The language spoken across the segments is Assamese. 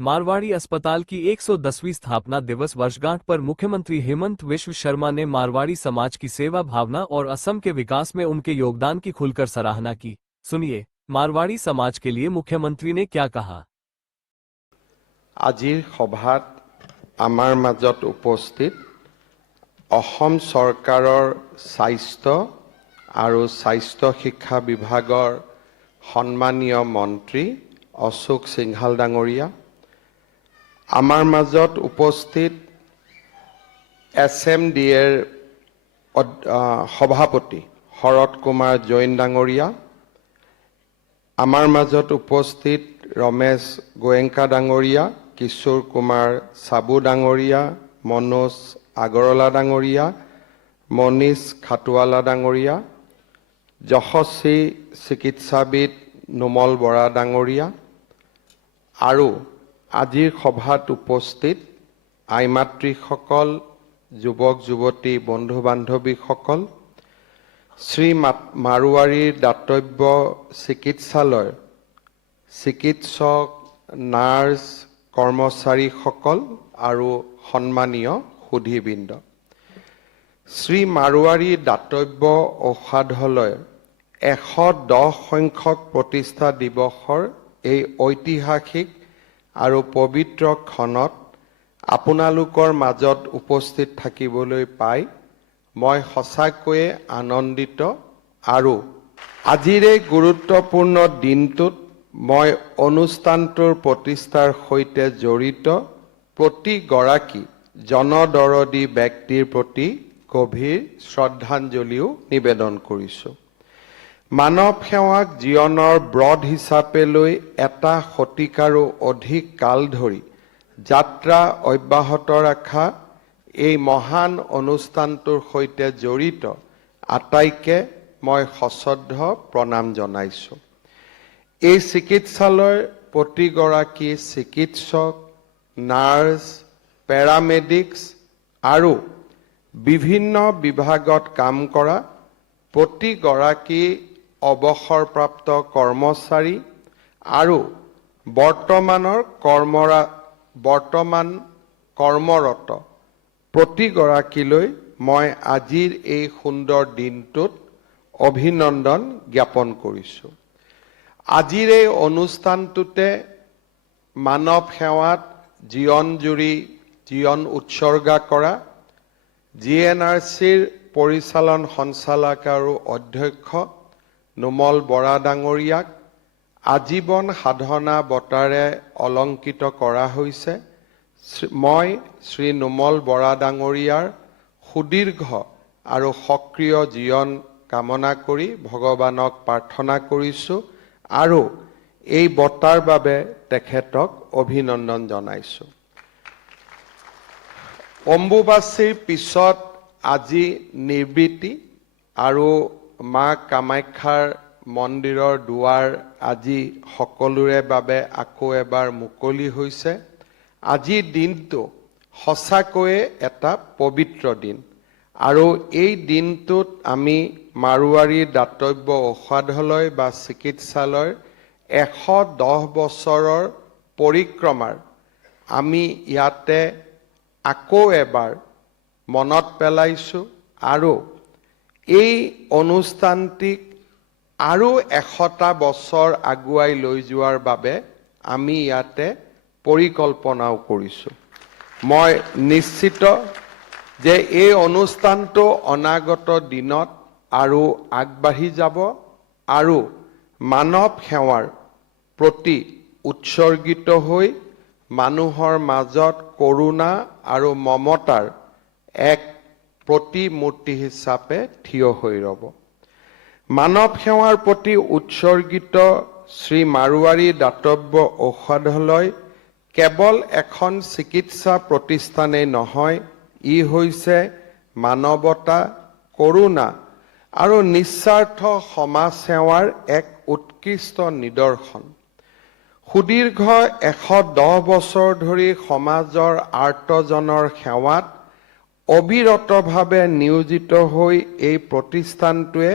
मारवाड़ी अस्पताल की 110वीं स्थापना दिवस वर्षगांठ पर मुख्यमंत्री हेमंत बिश्व शर्मा ने मारवाड़ी समाज की सेवा भावना और असम के विकास में उनके योगदान की खुलकर सराहना की। सुनिए, मारवाड़ी समाज के लिए मुख्यमंत्री ने क्या कहा। आजिर सभात आमार माजत उपस्थित অসম सरकारों स्वास्थ्य और स्वास्थ्य शिक्षा विभागर सम्मानीय मंत्री अशोक सिंघाल डांगरिया, आमार माजत उपस्थित SMDAৰ सभापति शरद कुमार जैन डांगरिया, आमार माजत उपस्थित रमेश गोयंका डांगरिया, किशोर कुमार साबू डांगरिया, मनोज আগৰৱালা ডাঙৰীয়া, মনীষ খাটুৱালা ডাঙৰীয়া, যশস্বী চিকিৎসাবিদ নুমল বৰা ডাঙৰীয়া আৰু আজিৰ সভাত উপস্থিত আইমাতৃসকল, যুৱক যুৱতী, বন্ধু বান্ধৱীসকল, শ্ৰী মাৰুৱাৰীৰ দাতব্য চিকিৎসালয়ৰ চিকিৎসক, নাৰ্ছ, কৰ্মচাৰীসকল আৰু সন্মানীয় সুধীবৃন্দ, শ্ৰী মাৰুৱাৰী দাতব্য ঔষধালয় 110 সংখ্যক প্ৰতিষ্ঠা দিৱসৰ এই ঐতিহাসিক আৰু পবিত্ৰ ক্ষণত আপোনালোকৰ মাজত উপস্থিত থাকিবলৈ পাই মই সঁচাকৈয়ে আনন্দিত আৰু আজিৰ এই গুৰুত্বপূৰ্ণ দিনটোত মই অনুষ্ঠানটোৰ প্ৰতিষ্ঠাৰ সৈতে জড়িত প্ৰতিগৰাকী জনদৰদী ব্যক্তিৰ প্ৰতি গভীৰ শ্ৰদ্ধাঞ্জলিও নিবেদন কৰিছোঁ। মানৱ সেৱাক জীৱনৰ ব্ৰড হিচাপে লৈ এটা শতিকাৰো অধিক কাল ধৰি যাত্ৰা অব্যাহত ৰখা এই মহান অনুষ্ঠানটোৰ সৈতে জড়িত আটাইকে মই সশ্ৰদ্ধ প্ৰণাম জনাইছোঁ। এই চিকিৎসালয়ৰ প্ৰতিগৰাকী চিকিৎসক, নাৰ্ছ, পেৰামেডিক্স আৰু বিভিন্ন বিভাগত কাম কৰা প্ৰতিগৰাকী অৱসৰপ্ৰাপ্ত কৰ্মচাৰী আৰু বৰ্তমান কৰ্মৰত প্ৰতিগৰাকীলৈ মই আজিৰ এই সুন্দৰ দিনটোত অভিনন্দন জ্ঞাপন কৰিছোঁ। আজিৰ এই অনুষ্ঠানটোতে মানৱ সেৱাত জীৱন উৎসৰ্গা কৰা GNRCৰ পৰিচালন সঞ্চালক আৰু অধ্যক্ষ নুমল বৰা ডাঙৰীয়াক আজীৱন সাধনা বঁটাৰে অলংকৃত কৰা হৈছে। মই শ্ৰী নুমল বৰা ডাঙৰীয়াৰ সুদীৰ্ঘ আৰু সক্ৰিয় জীৱন কামনা কৰি ভগৱানক প্ৰাৰ্থনা কৰিছোঁ আৰু এই বঁটাৰ বাবে তেখেতক অভিনন্দন জনাইছোঁ। অম্বুবাচীৰ পিছত আজি নিবৃত্তি আৰু মা কামাখ্যাৰ মন্দিৰৰ দুৱাৰ আজি সকলোৰে বাবে আকৌ এবাৰ মুকলি হৈছে। আজিৰ দিনটো সঁচাকৈয়ে এটা পবিত্ৰ দিন আৰু এই দিনটোত আমি মাৰুৱাৰী দাতব্য ঔষধালয় বা চিকিৎসালয়ৰ 110 বছৰৰ পৰিক্ৰমাৰ আমি ইয়াতে আকৌ এবাৰ মনত পেলাইছোঁ আৰু এই অনুষ্ঠানটিক আৰু 100টা বছৰ আগুৱাই লৈ যোৱাৰ বাবে আমি ইয়াতে পৰিকল্পনাও কৰিছোঁ। মই নিশ্চিত যে এই অনুষ্ঠানটো অনাগত দিনত আৰু আগবাঢ়ি যাব আৰু মানৱ সেৱাৰ প্ৰতি উৎসৰ্গিত হৈ মানুহৰ মাজত কৰুণা আৰু মমতাৰ এক প্ৰতিমূৰ্তি হিচাপে থিয় হৈ ৰব। মানৱ সেৱাৰ প্ৰতি উৎসৰ্গিত শ্ৰী মাৰুৱাৰী দাতব্য ঔষধালয় কেৱল এখন চিকিৎসা প্ৰতিষ্ঠানেই নহয়, ই হৈছে মানৱতা, কৰুণা আৰু নিস্বাৰ্থ সমাজ সেৱাৰ এক উৎকৃষ্ট নিদৰ্শন। সুদীৰ্ঘ 110 বছৰ ধৰি সমাজৰ আৰ্তজনৰ সেৱাত অবিৰতভাৱে নিয়োজিত হৈ এই প্ৰতিষ্ঠানটোৱে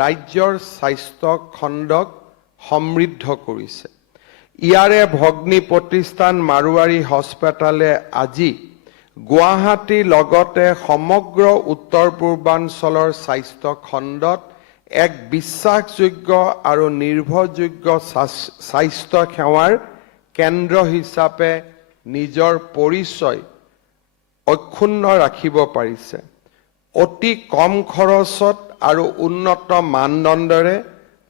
ৰাজ্যৰ স্বাস্থ্য খণ্ডক সমৃদ্ধ কৰিছে। ইয়াৰে ভগ্নী প্ৰতিষ্ঠান মাৰোৱাৰী হস্পিটালে আজি গুৱাহাটীৰ লগতে সমগ্ৰ উত্তৰ পূৰ্বাঞ্চলৰ স্বাস্থ্য খণ্ডত এক বিশ্বাসযোগ্য আৰু নিৰ্ভৰযোগ্য স্বাস্থ্য সেৱাৰ কেন্দ্ৰ হিচাপে নিজৰ পৰিচয় অক্ষুণ্ণ ৰাখিব পাৰিছে। অতি কম খৰচত আৰু উন্নত মানদণ্ডৰে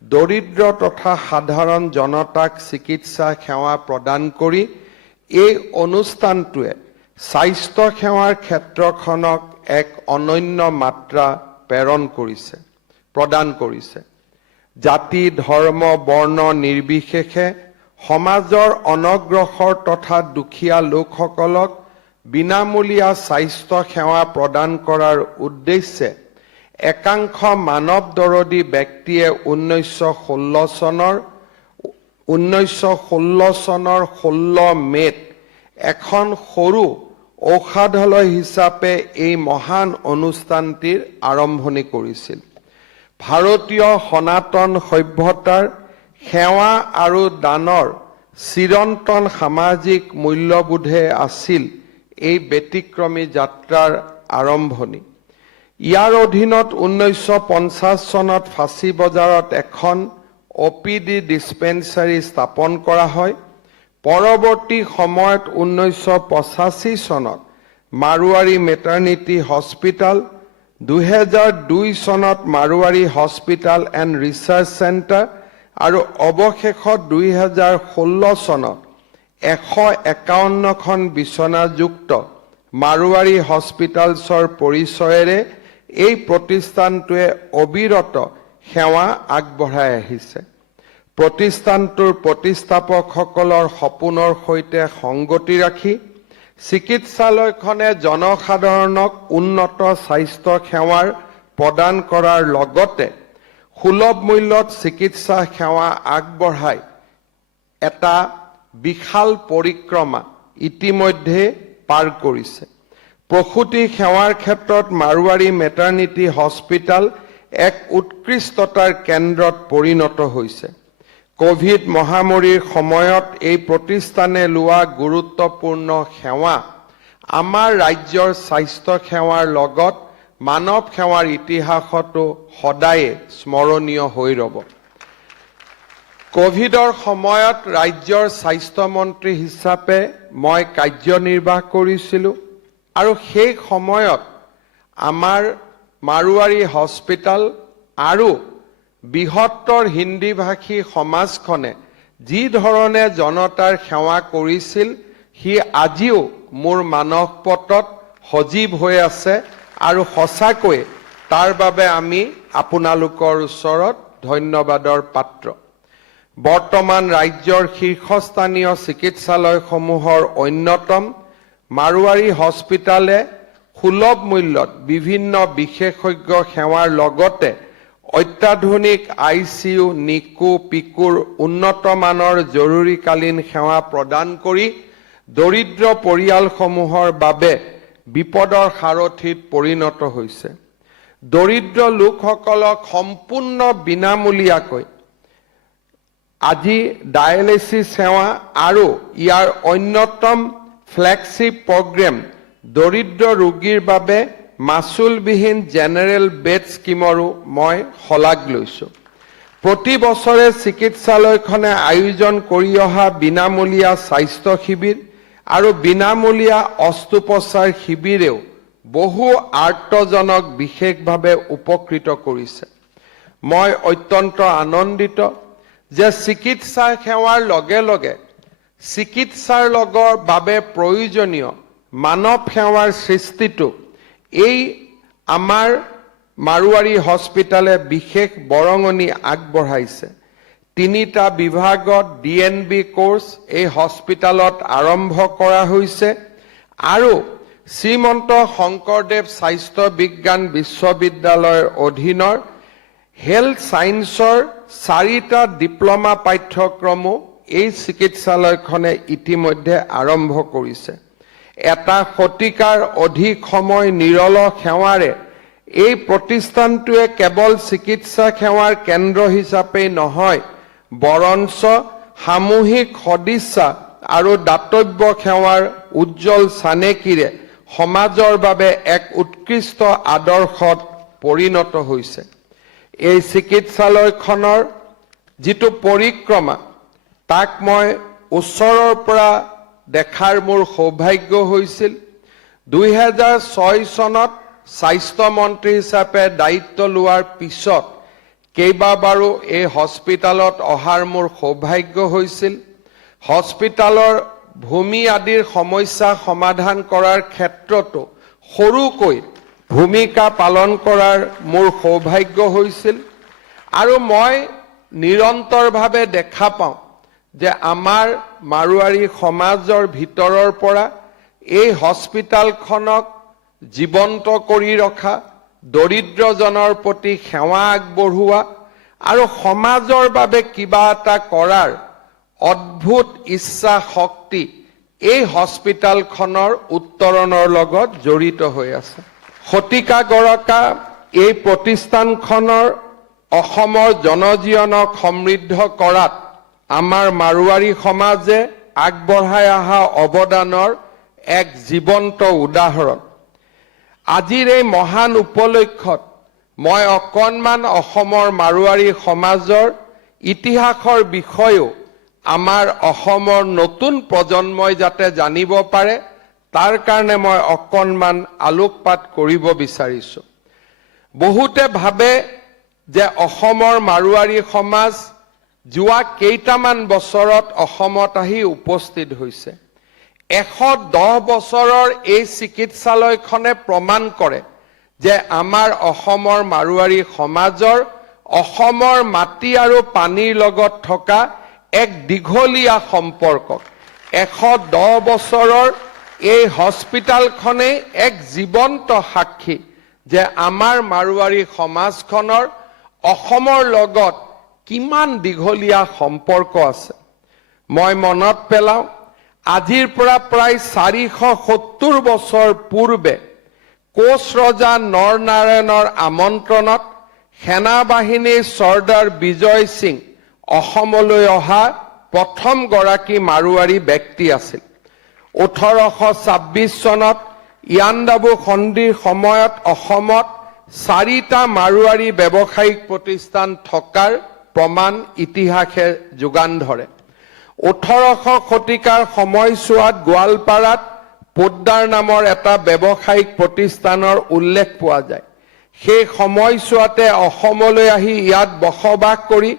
দৰিদ্ৰ তথা সাধাৰণ জনতাক চিকিৎসা সেৱা প্ৰদান কৰি এই অনুষ্ঠানটোৱে স্বাস্থ্য সেৱাৰ ক্ষেত্ৰখনক এক অনন্য মাত্ৰা প্ৰদান কৰিছে। জাতি ধৰ্ম বৰ্ণ নিৰ্বিশেষে সমাজৰ অনগ্ৰসৰ তথা দুখীয়া লোকসকলক বিনামূলীয়া স্বাস্থ্য সেৱা প্ৰদান কৰাৰ উদ্দেশ্যে একাংশ মানৱ দৰদী ব্যক্তিয়ে 1916 চনৰ 16 মেত এখন সৰু ঔষধালয় হিচাপে এই মহান অনুষ্ঠানটিৰ আৰম্ভণি কৰিছিল। ভাৰতীয় সনাতন সভ্যতাৰ সেৱা আৰু দানৰ চিৰন্তন সামাজিক মূল্যবোধে আছিল এই ব্যতিক্ৰমী যাত্ৰাৰ আৰম্ভণি। ইয়াৰ অধীনত 1950 চনত ফাঁচী বজাৰত এখন OPD ডিস্পেন্সাৰী স্থাপন কৰা হয়। পৰৱৰ্তী সময়ত 1985 চনত মাৰোৱাৰী মেটাৰনিটি হস্পিটাল, 2002 চনত Marwari hospital and research centre আৰু অৱশেষত 2016 চনত 151খন বিচনাযুক্ত মাৰোৱাৰী হস্পিটালছৰ পৰিচয়েৰে এই প্ৰতিষ্ঠানটোৱে অবিৰত সেৱা আগবঢ়াই আহিছে। প্ৰতিষ্ঠানটোৰ প্ৰতিষ্ঠাপকসকলৰ সপোনৰ সৈতে সংগতি ৰাখি চিকিৎসালয়খনে জনসাধাৰণক উন্নত স্বাস্থ্য সেৱাৰ প্ৰদান কৰাৰ লগতে সুলভ মূল্যত চিকিৎসা সেৱা আগবঢ়াই এটা বিশাল পৰিক্ৰমা ইতিমধ্যে পাৰ কৰিছে। প্ৰসূতি সেৱাৰ ক্ষেত্ৰত মাৰোৱাৰী মেটাৰনিটি হস্পিটাল এক উৎকৃষ্টতাৰ কেন্দ্ৰত পৰিণত হৈছে। কোভিড মহামাৰীৰ সময়ত এই প্ৰতিষ্ঠানে লোৱা গুৰুত্বপূৰ্ণ সেৱা আমাৰ ৰাজ্যৰ স্বাস্থ্য সেৱাৰ লগত মানৱ সেৱাৰ ইতিহাসতো সদায়ে স্মৰণীয় হৈ ৰব। কোভিডৰ সময়ত ৰাজ্যৰ স্বাস্থ্য মন্ত্ৰী হিচাপে মই কাৰ্যনিৰ্বাহ কৰিছিলোঁ আৰু সেই সময়ত আমাৰ মাৰোৱাৰী হস্পিটাল আৰু বৃহত্তৰ হিন্দীভাষী সমাজখনে যি ধৰণে জনতাৰ সেৱা কৰিছিল সি আজিও মোৰ মানসপটত সজীৱ হৈ আছে আৰু সঁচাকৈ তাৰ বাবে আমি আপোনালোকৰ ওচৰত ধন্যবাদৰ পাত্ৰ। বৰ্তমান ৰাজ্যৰ শীৰ্ষস্থানীয় চিকিৎসালয়সমূহৰ অন্যতম মাৰোৱাৰী হস্পিটালে সুলভ মূল্যত বিভিন্ন বিশেষজ্ঞ সেৱাৰ লগতে অত্যাধুনিক ICU, NICU, PICUৰ উন্নত মানৰ জৰুৰীকালীন সেৱা প্ৰদান কৰি দৰিদ্ৰ পৰিয়ালসমূহৰ বাবে বিপদৰ সাৰথিত পৰিণত হৈছে। দৰিদ্ৰ লোকসকলক সম্পূৰ্ণ বিনামূলীয়াকৈ আজি ডায়েলিচিছ সেৱা আৰু ইয়াৰ অন্যতম ফ্লেগশ্বিপ প্ৰগ্ৰেম দৰিদ্ৰ ৰোগীৰ বাবে মাচুলবিহীন জেনেৰেল বেড স্কিমৰো মই শলাগ লৈছোঁ। প্ৰতি বছৰে চিকিৎসালয়খনে আয়োজন কৰি অহা বিনামূলীয়া স্বাস্থ্য শিবিৰ আৰু বিনামূলীয়া অস্ত্ৰোপচাৰ শিবিৰেও বহু আৰ্তজনক বিশেষভাৱে উপকৃত কৰিছে। মই অত্যন্ত আনন্দিত যে চিকিৎসা সেৱাৰ লগে লগে চিকিৎসাৰ বাবে প্ৰয়োজনীয় মানৱ সেৱাৰ সৃষ্টিটো এই আমাৰ মাৰোৱাৰী হস্পিটালে বিশেষ বৰঙণি আগবঢ়াইছে। 3টা বিভাগত DNB কোৰ্স এই হস্পিটালত আৰম্ভ কৰা হৈছে আৰু শ্ৰীমন্ত শংকৰদেৱ স্বাস্থ্য বিজ্ঞান বিশ্ববিদ্যালয়ৰ অধীনৰ হেল্থ সায়েন্সৰ 4টা ডিপ্ল'মা পাঠ্যক্ৰমো এই চিকিৎসালয়খনে ইতিমধ্যে আৰম্ভ কৰিছে। এটা শতিকাৰ অধিক সময় নিৰলস সেৱাৰে এই প্ৰতিষ্ঠানটোৱে কেৱল চিকিৎসা সেৱাৰ কেন্দ্ৰ হিচাপে নহয় বৰঞ্চ সামূহিক সদিচ্ছা আৰু দাতব্য সেৱাৰ উজ্জ্বল চানেকিৰে সমাজৰ বাবে এক উৎকৃষ্ট আদৰ্শত পৰিণত হৈছে। এই চিকিৎসালয়খনৰ যিটো পৰিক্ৰমা তাক মই ওচৰৰ পৰা দেখাৰ মোৰ সৌভাগ্য হৈছিল। 2006 চনত স্বাস্থ্য মন্ত্ৰী হিচাপে দায়িত্ব লোৱাৰ পিছত কেইবাবাৰো এই হস্পিটালত অহাৰ মোৰ সৌভাগ্য হৈছিল। হস্পিটালৰ ভূমি আদিৰ সমস্যা সমাধান কৰাৰ ক্ষেত্ৰতো সৰুকৈ ভূমিকা পালন কৰাৰ মোৰ সৌভাগ্য হৈছিল। আৰু মই নিৰন্তৰভাৱে দেখা পাওঁ যে আমাৰ মাৰোৱাৰী সমাজৰ ভিতৰৰ পৰা এই হস্পিটালখনক জীৱন্ত কৰি ৰখা, দৰিদ্ৰজনৰ প্ৰতি সেৱা আগবঢ়োৱা আৰু সমাজৰ বাবে কিবা এটা কৰাৰ অদ্ভুত ইচ্ছা শক্তি এই হস্পিটালখনৰ উত্তৰণৰ লগত জড়িত হৈ আছে। শতিকাগৰকা এই প্ৰতিষ্ঠানখনৰ অসমৰ জনজীৱনক সমৃদ্ধ কৰাত আমাৰ মাৰোৱাৰী সমাজে আগবঢ়াই অহা অৱদানৰ এক জীৱন্ত উদাহৰণ। আজিৰ এই মহান উপলক্ষত মই অকণমান অসমৰ মাৰোৱাৰী সমাজৰ ইতিহাসৰ বিষয়েও আমাৰ অসমৰ নতুন প্ৰজন্মই যাতে জানিব পাৰে তাৰ কাৰণে মই অকণমান আলোকপাত কৰিব বিচাৰিছোঁ। বহুতে ভাবে যে অসমৰ মাৰোৱাৰী সমাজ যোৱা কেইটামান বছৰত অসমত আহি উপস্থিত হৈছে। 110 বছৰৰ এই চিকিৎসালয়খনে প্ৰমাণ কৰে যে আমাৰ অসমৰ মাৰোৱাৰী সমাজৰ অসমৰ মাটি আৰু পানীৰ লগত থকা এক দীঘলীয়া সম্পৰ্ক। 110 বছৰৰ এই হস্পিটালখনেই এক জীৱন্ত সাক্ষী যে আমাৰ মাৰোৱাৰী সমাজখনৰ অসমৰ লগত কিমান দীঘলীয়া সম্পৰ্ক আছে। মই মনত পেলাওঁ আজিৰ পৰা প্ৰায় 470 বছৰ পূৰ্বে কোচ ৰজা নৰনাৰায়ণৰ আমন্ত্ৰণত সেনাবাহিনীৰ চৰ্দাৰ বিজয় সিং অসমলৈ অহা প্ৰথমগৰাকী মাৰোৱাৰী ব্যক্তি আছিল। 1826 চনত ইয়াণ্ডাবু সন্ধিৰ সময়ত অসমত 4টা মাৰোৱাৰী ব্যৱসায়িক প্ৰতিষ্ঠান থকাৰ প্ৰমাণ ইতিহাসে যোগান ধৰে। 1800 শতিকাৰ সময়ছোৱাত গোৱালপাৰাত পোদ্দাৰ নামৰ এটা ব্যৱসায়িক প্ৰতিষ্ঠানৰ উল্লেখ পোৱা যায়। সেই সময়ছোৱাতে অসমলৈ আহি ইয়াত বসবাস কৰি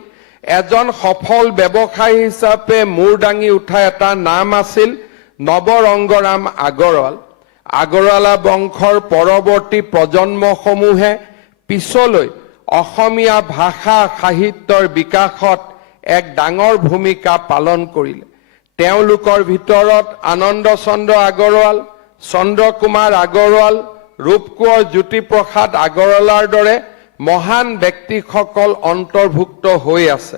এজন সফল ব্যৱসায়ী হিচাপে মূৰ দাঙি উঠা এটা নাম আছিল নৱৰংগৰাম আগৰৱাল। আগৰৱালা বংশৰ পৰৱৰ্তী প্ৰজন্মসমূহে পিছলৈ অসমীয়া ভাষা সাহিত্যৰ বিকাশত এক ডাঙৰ ভূমিকা পালন কৰিলে। তেওঁলোকৰ ভিতৰত আনন্দ চন্দ্ৰ আগৰৱাল, চন্দ্ৰকুমাৰ আগৰৱাল, ৰূপকোঁৱৰ জ্যোতিপ্ৰসাদ আগৰৱালাৰ দৰে মহান ব্যক্তিসকল অন্তৰ্ভুক্ত হৈ আছে।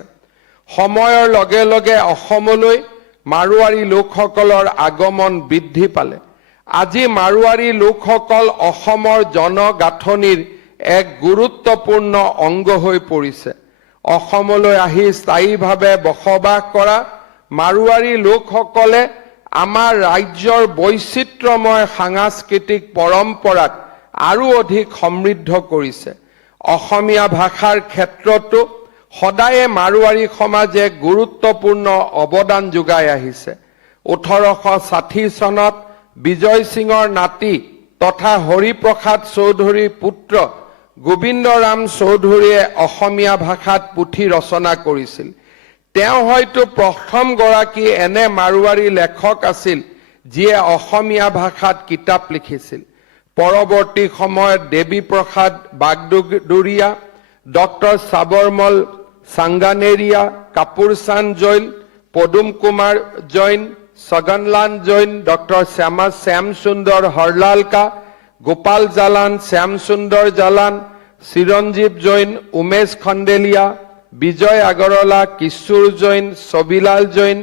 সময়ৰ লগে লগে অসমলৈ মাৰোৱাৰী লোকসকলৰ আগমন বৃদ্ধি পালে। আজি মাৰোৱাৰী লোকসকল অসমৰ জনগাঁথনিৰ এক গুৰুত্বপূৰ্ণ অংগ হৈ পৰিছে। অসমলৈ আহি স্থায়ীভাৱে বসবাস কৰা মাৰোৱাৰী লোকসকলে আমাৰ ৰাজ্যৰ বৈচিত্ৰ্যময় সাংস্কৃতিক পৰম্পৰাক আৰু অধিক সমৃদ্ধ কৰিছে। অসমীয়া ভাষাৰ ক্ষেত্ৰতো সদায়ে মাৰোৱাৰী সমাজে গুৰুত্বপূৰ্ণ অৱদান যোগাই আহিছে। 1860 চনত বিজয় সিঙৰ নাতি তথা হৰিপ্ৰসাদ চৌধুৰীৰ পুত্ৰ গোবিন্দৰাম চৌধুৰীয়ে অসমীয়া ভাষাত পুথি ৰচনা কৰিছিল। তেওঁ হয়তো প্ৰথমগৰাকী এনে মাৰোৱাৰী লেখক আছিল যিয়ে অসমীয়া ভাষাত কিতাপ লিখিছিল। পৰৱৰ্তী সময়ত দেৱী প্ৰসাদ বাগদুৰীয়া, ডক্টৰ সাবৰমল সাংগানেৰিয়া, কাপুৰচান্দ জৈন, পদুম কুমাৰ জৈন, ছগনলাল জৈন, ডক্টৰ শ্যাম সুন্দৰ হৰলালকা, গোপাল জালান, শ্যাম সুন্দৰ জালান, চিৰঞ্জীৱ জৈন, উমেশ খণ্ডেলিয়া, বিজয় আগৰৱালা, কিশোৰ জৈন, ছবিলাল জৈন,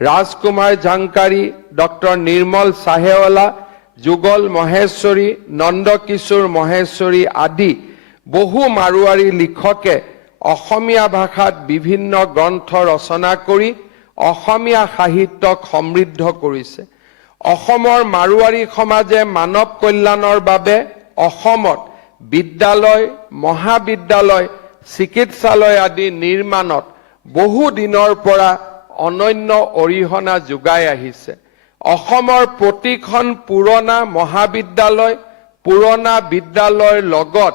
ৰাজকুমাৰ ঝাংকাৰী, ডক্টৰ নিৰ্মল চাহেৱালা, যুগল মহেশ্বৰী, নন্দকিশোৰ মহেশ্বৰী আদি বহু মাৰোৱাৰী লিখকে অসমীয়া ভাষাত বিভিন্ন গ্ৰন্থ ৰচনা কৰি অসমীয়া সাহিত্যক সমৃদ্ধ কৰিছে। অসমৰ মাৰোৱাৰী সমাজে মানৱ কল্যাণৰ বাবে অসমত বিদ্যালয়, মহাবিদ্যালয়, চিকিৎসালয় আদি নিৰ্মাণত বহু দিনৰ পৰা অনন্য অৰিহণা যোগাই আহিছে। অসমৰ প্ৰতিখন পুৰণা মহাবিদ্যালয়, পুৰণা বিদ্যালয়ৰ লগত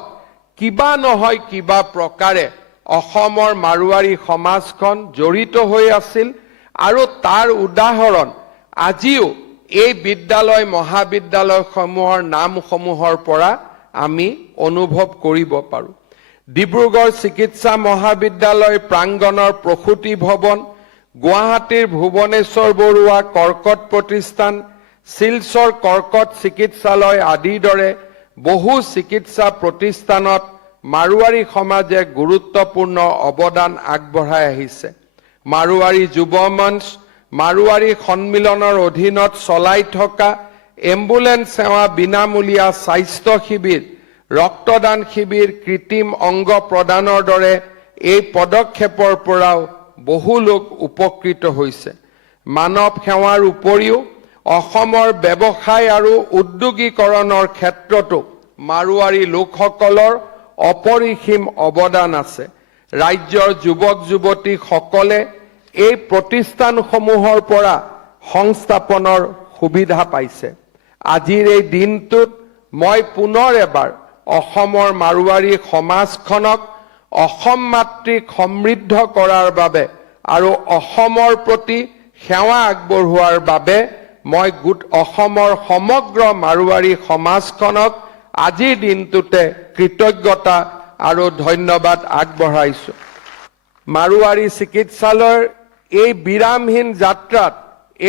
কিবা নহয় কিবা প্ৰকাৰে অসমৰ মাৰোৱাৰী সমাজখন জড়িত হৈ আছিল আৰু তাৰ উদাহৰণ আজিও এই বিদ্যালয়, মহাবিদ্যালয়সমূহৰ নামসমূহৰ পৰা আমি অনুভৱ কৰিব পাৰোঁ। ডিব্ৰুগড় চিকিৎসা মহাবিদ্যালয় প্ৰাংগণৰ প্ৰসূতি ভৱন, গুৱাহাটীৰ ভুৱনেশ্বৰ বৰুৱা কৰ্কট প্ৰতিষ্ঠান, শিলচৰ কৰ্কট চিকিৎসালয় আদিৰ দৰে বহু চিকিৎসা প্ৰতিষ্ঠানত মাৰোৱাৰী সমাজে গুৰুত্বপূৰ্ণ অৱদান আগবঢ়াই আহিছে। মাৰোৱাৰী যুৱ মঞ্চ, মাৰোৱাৰী সন্মিলনৰ অধীনত চলাই থকা এম্বুলেন্স সেৱা, বিনামূলীয়া স্বাস্থ্য শিবিৰ, ৰক্তদান শিবিৰ, কৃত্ৰিম অংগ প্ৰদানৰ দৰে এই পদক্ষেপৰ পৰাও বহু লোক উপকৃত হৈছে। মানৱ সেৱাৰ উপৰিও অসমৰ ব্যৱসায় আৰু উদ্যোগীকৰণৰ ক্ষেত্ৰতো মাৰোৱাৰী লোকসকলৰ অপৰিসীম অৱদান আছে। ৰাজ্যৰ যুৱক যুৱতীসকলে এই প্ৰতিষ্ঠানসমূহৰ পৰা সংস্থাপনৰ সুবিধা পাইছে। আজিৰ এই দিনটোত মই পুনৰ এবাৰ অসমৰ মাৰোৱাৰী সমাজখনক অসম মাতৃক সমৃদ্ধ কৰাৰ বাবে আৰু অসমৰ প্ৰতি সেৱা আগবঢ়োৱাৰ বাবে মই অসমৰ সমগ্ৰ মাৰোৱাৰী সমাজখনক আজিৰ দিনটোতে কৃতজ্ঞতা আৰু ধন্যবাদ আগবঢ়াইছো। মাৰোৱাৰী চিকিৎসালয়ৰ এই বিৰামহীন যাত্ৰাত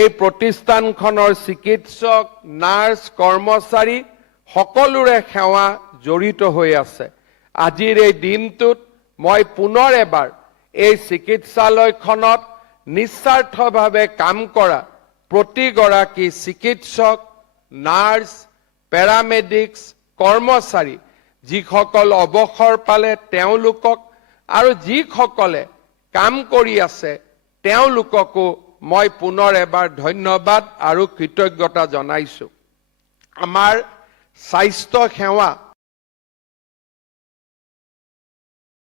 এই প্ৰতিষ্ঠানখনৰ চিকিৎসক, নাৰ্ছ, কৰ্মচাৰী সকলোৰে সেৱা জড়িত হৈ আছে। আজিৰ এই দিনটোত মই পুনৰ এবাৰ এই চিকিৎসালয়খনত নিস্বাৰ্থভাৱে কাম কৰা প্ৰতিগৰাকী চিকিৎসক, নাৰ্ছ, পেৰামেডিক্স, কৰ্মচাৰী, যিসকল অৱসৰ পালে তেওঁলোকক আৰু যিসকলে কাম কৰি আছে তেওঁলোককো মই পুনৰ এবাৰ ধন্যবাদ আৰু কৃতজ্ঞতা জনাইছো। আমাৰ স্বাস্থ্য সেৱা